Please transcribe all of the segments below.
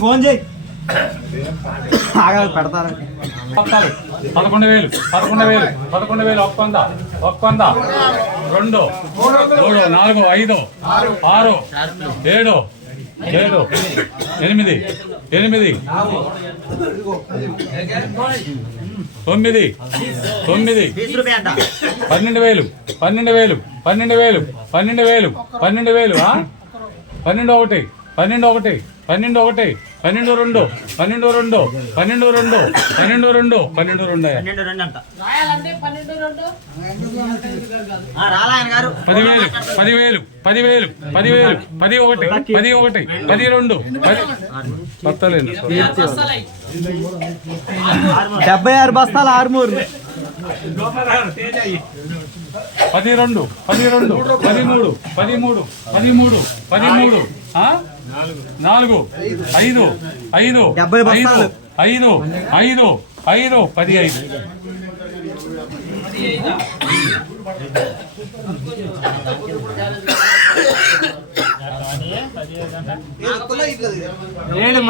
Phone చేయి. పెడతారు? పదకొండు వేలు పదకొండు వేలు పదకొండు వేలు ఒక్క వంద ఒక్క వంద రెండు మూడు నాలుగు ఐదు ఆరు ఏడు ఏడు ఎనిమిది ఎనిమిది తొమ్మిది తొమ్మిది పన్నెండు వేలు పన్నెండు వేలు పన్నెండు వేలు పన్నెండు వేలు పన్నెండు వేలు పన్నెండు ఒకటి పన్నెండు ఒకటి పన్నెండు ఒకటి పన్నెండు రెండు పన్నెండు రెండు పన్నెండు రెండు పన్నెండు రెండు పన్నెండు రెండు. పన్నెండు అంట. పదివేలు పదివేలు పదివేలు పదివేలు పది ఒకటి పది ఒకటి పది రెండు డెబ్బై ఆరు బస్తాలు ఆరుమూరు. పది రెండు పది రెండు పది మూడు పది మూడు నాలుగు. ఐదు. ఐదు. ఐదు. ఐదు. ఐదు. ఐదు. పది ఐదు ఏడు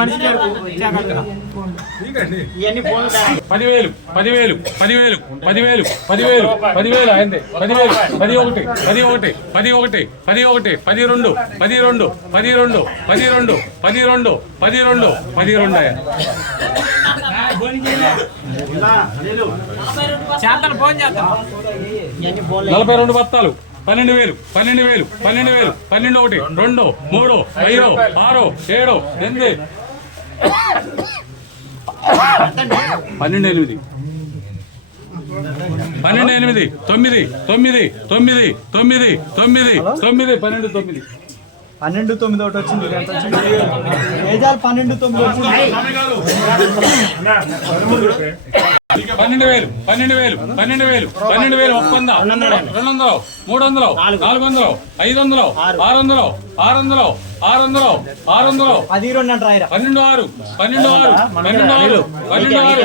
పదివేలు పదివేలు పదివేలు పదివేలు పదివేలు పదివేలు అయింది. పదివేలు పది ఒకటి పది ఒకటి పది ఒకటి పది ఒకటి పది రెండు పది రెండు పది రెండు పది రెండు పది రెండు పది రెండు పది రెండు ఫోన్లు నలభై రెండు బత్తాలు. పన్నెండు వేలు పన్నెండు వేలు పన్నెండు వేలు పన్నెండు ఒకటి రెండు మూడు ఐదు ఆరు ఏడు ఎనిమిది. పన్నెండు ఎనిమిది. పన్నెండు ఎనిమిది తొమ్మిది తొమ్మిది తొమ్మిది తొమ్మిది తొమ్మిది తొమ్మిది పన్నెండు తొమ్మిది. పన్నెండు తొమ్మిది ఒకటి వచ్చింది ఎంత వచ్చింది? ఏజాలు పన్నెండు తొమ్మిది వచ్చింది. పన్నెండు వేలు పన్నెండు వేలు పన్నెండు వేలు పన్నెండు వేలు వంద రెండు వందలు మూడు వందలు నాలుగు వందలు ఐదు వందలు ఆరు వందలు ఆరు వందలు ఆరు వందలు ఆరు వందలు పన్నెండు ఆరు పన్నెండు ఆరు పన్నెండు ఆరు పన్నెండు ఆరు.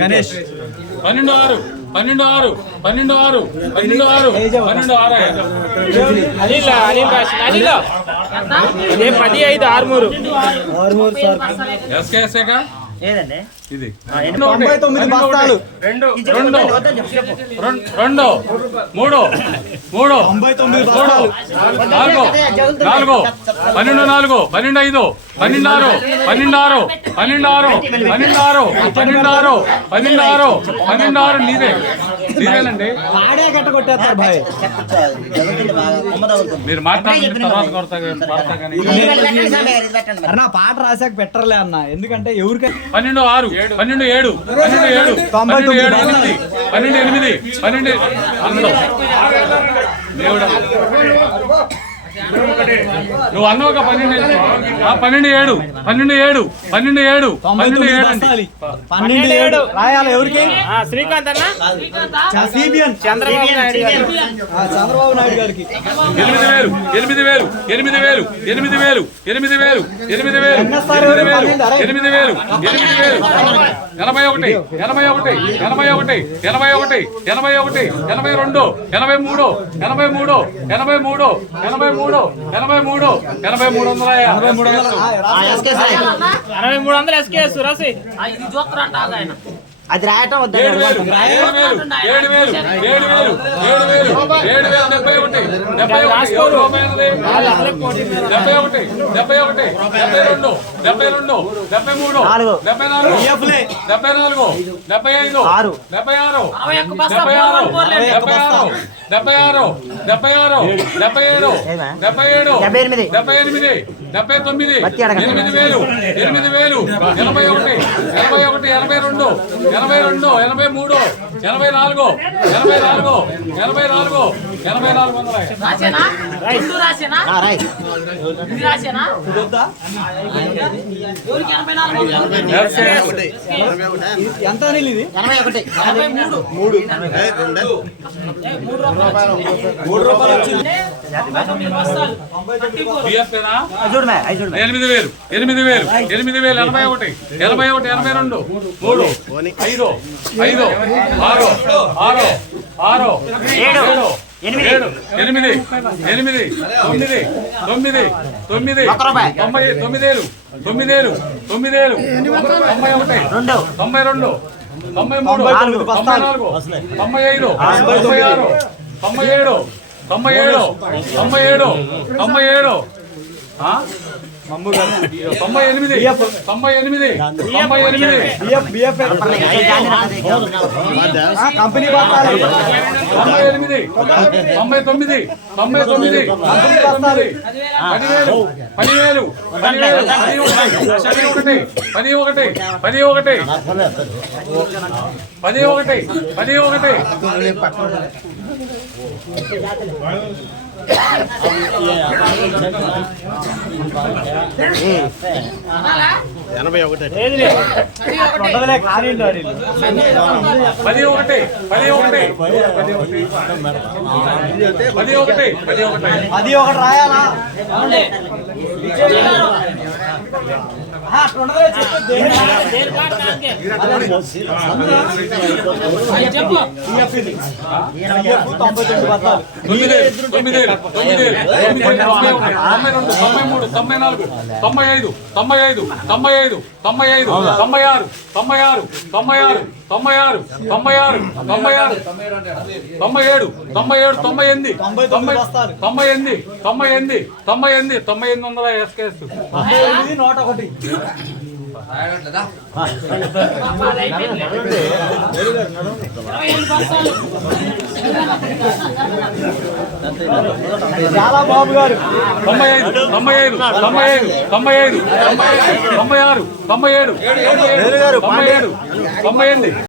గణేష్. పన్నెండు ఆరు పన్నెండు ఆరు పన్నెండు ఆరు పన్నెండు ఆరు పన్నెండు ఆరు. అనిల్ అనిల్ రాసిన అనిల్. అదే పది ఐదు ఆరుమూరు ఆరుమూరు సార్ ఎస్కేఎస్ఏగా లేదండి ఇది. తొంభై తొమ్మిది బస్తాలు. రెండు రెండు. రెం- రెండు మూడు. మూడు. తొంభై తొమ్మిది మూడు. బస్తాలు. నాలుగు. నాలుగు. పన్నెండు నాలుగు. పన్నెండు ఐదు. పన్నెండు ఆరు పన్నెండు ఆరు పన్నెండు ఆరు పన్నెండు ఆరు పన్నెండు ఆరు పన్నెండు ఆరు పన్నెండు ఆరు నీదే నీదేనండి ఆడే కట్ట కొట్టేస్తారు భాయ్ మీరు మాట్లాడిన తర్వాత కొడతా పాట రాశాక పెట్టర్లే అన్న. ఎందుకంటే ఎవరికైనా పన్నెండు ఆరు. పన్నెండు ఏడు. పన్నెండు ఏడు. పన్నెండు ఏడు. ఎనిమిది పన్నెండు ఎనిమిది. పన్నెండు. అందులో. దేవుడా. నువ్వు అన్నోక పన్నెండు ఆ, పన్నెండు ఏడు. పన్నెండు ఏడు. పన్నెండు ఏడు. పన్నెండు ఏడు పన్నెండు ఏడు. రాయాలి ఎవరికి? ఆ, శ్రీకాంత్ అన్న? C B N. Chandrababu Naidu Chandrababu Naidu గారికి. ఎనిమిది వేలు. ఎనిమిది వేలు. ఎనిమిది వేలు. ఎనిమిది వేలు. ఎనిమిది వేలు. ఎనిమిది వేలు. ఎనిమిది వేలు. పన్నెండు. ఎనిమిది వేలు. ఎనిమిది వేలు. ఎనభై ఒకటి. ఎనభై ఒకటి. ఎనభై ఒకటి. ఎనభై ఒకటి. ఎనభై ఒకటి. ఎనభై రెండు. ఎనభై మూడు. ఎనభై మూడు. ఎనభై మూడు. ఎనభై మూడు. ఎనభై మూడు ఎనభై మూడు వందల ఎనభై మూడు వందలు. ఎనభై మూడు వందలు ఎస్కేఎస్ రాసి ఇది చూస్తారంట ఆయన. అది రాయటం వద్ద ఆరు. డెబ్బై ఆరు. డెబ్బై ఆరు. డెబ్బై ఆరు. డెబ్బై ఆరు. డెబ్బై డెబ్బై ఏడు. ఏమే? డెబ్బై ఏడు. డెబ్బై ఎనిమిది. డెబ్బై ఎనిమిది. డెబ్బై తొమ్మిది. ఎనిమిది వేలు. ఎనిమిది వేలు. ఎనభై ఒకటి. ఎనభై ఒకటి. ఎనభై రెండు ఎనభై రెండు ఎనభై మూడు ఎనభై నాలుగు ఎనభై నాలుగు ఎనభై నాలుగు ఎనభై నాలుగు వందల. రాయ్. ఇది ఎనభై ఎంత ఇది? ఎనభై మూడు. మూడు. మూడు రూపాయలు వచ్చింది. ఎనిమిది వేలు ఎనిమిది వేలు ఎనిమిది వేలు ఎనభై ఒకటి ఎనభై ఒకటి ఎనభై రెండు. మూడు ఐదు ఐదు ఆరు ఆరు ఆరు ఏడు ఎనిమిది. ఏడు ఎనిమిది ఎనిమిది తొమ్మిది తొమ్మిది తొమ్మిది. తొంభై తొమ్మిదేలు తొమ్మిదేలు తొమ్మిదేలు తొంభై ఒకటి రెండు. తొంభై రెండు తొంభై మూడు తొంభై తొమ్మిది. నాలుగు తొంభై ఐదు తొంభై ఆరు తొంభై ఏడు తొంభై ఏడు తొంభై ఏడు తొంభై ఏడు తొంభై ఎనిమిది. తొంభై ఎనిమిది. తొంభై ఎనిమిది. కంపెనీ తొంభై ఎనిమిది. తొంభై తొమ్మిది తొంభై తొమ్మిది. పదివేలు పదివేలు పది ఒకటి పది ఒకటి పది ఒకటి పది ఒకటి పది ఒకటి పది ఒకటి పది ఒకటి పది ఒకటి పది ఒకటి పది ఒకటి రాయాలా తొమ్మిది తొమ్మిది తొమ్మిది తొమ్మిది తొంభై రెండు తొంభై మూడు తొంభై నాలుగు తొంభై ఐదు తొంభై ఐదు తొంభై ఐదు తొంభై ఐదు తొంభై ఆరు తొంభై ఆరు తొంభై ఆరు తొంభై ఆరు తొంభై ఆరు తొంభై ఆరు తొంభై ఏడు తొంభై ఏడు తొంభై ఎనిమిది తొంభై. తొంభై ఎనిమిది తొంభై ఎనిమిది తొంభై ఎనిమిది తొంభై ఎనిమిది వందల ఎనిమిది నూట ఒకటి. చాలా బాబు గారు. తొంభై ఐదు తొంభై ఐదు తొంభై ఐదు తొంభై ఐదు తొంభై ఆరు తొంభై ఏడు తొంభై ఏడు తొంభై ఎనిమిది.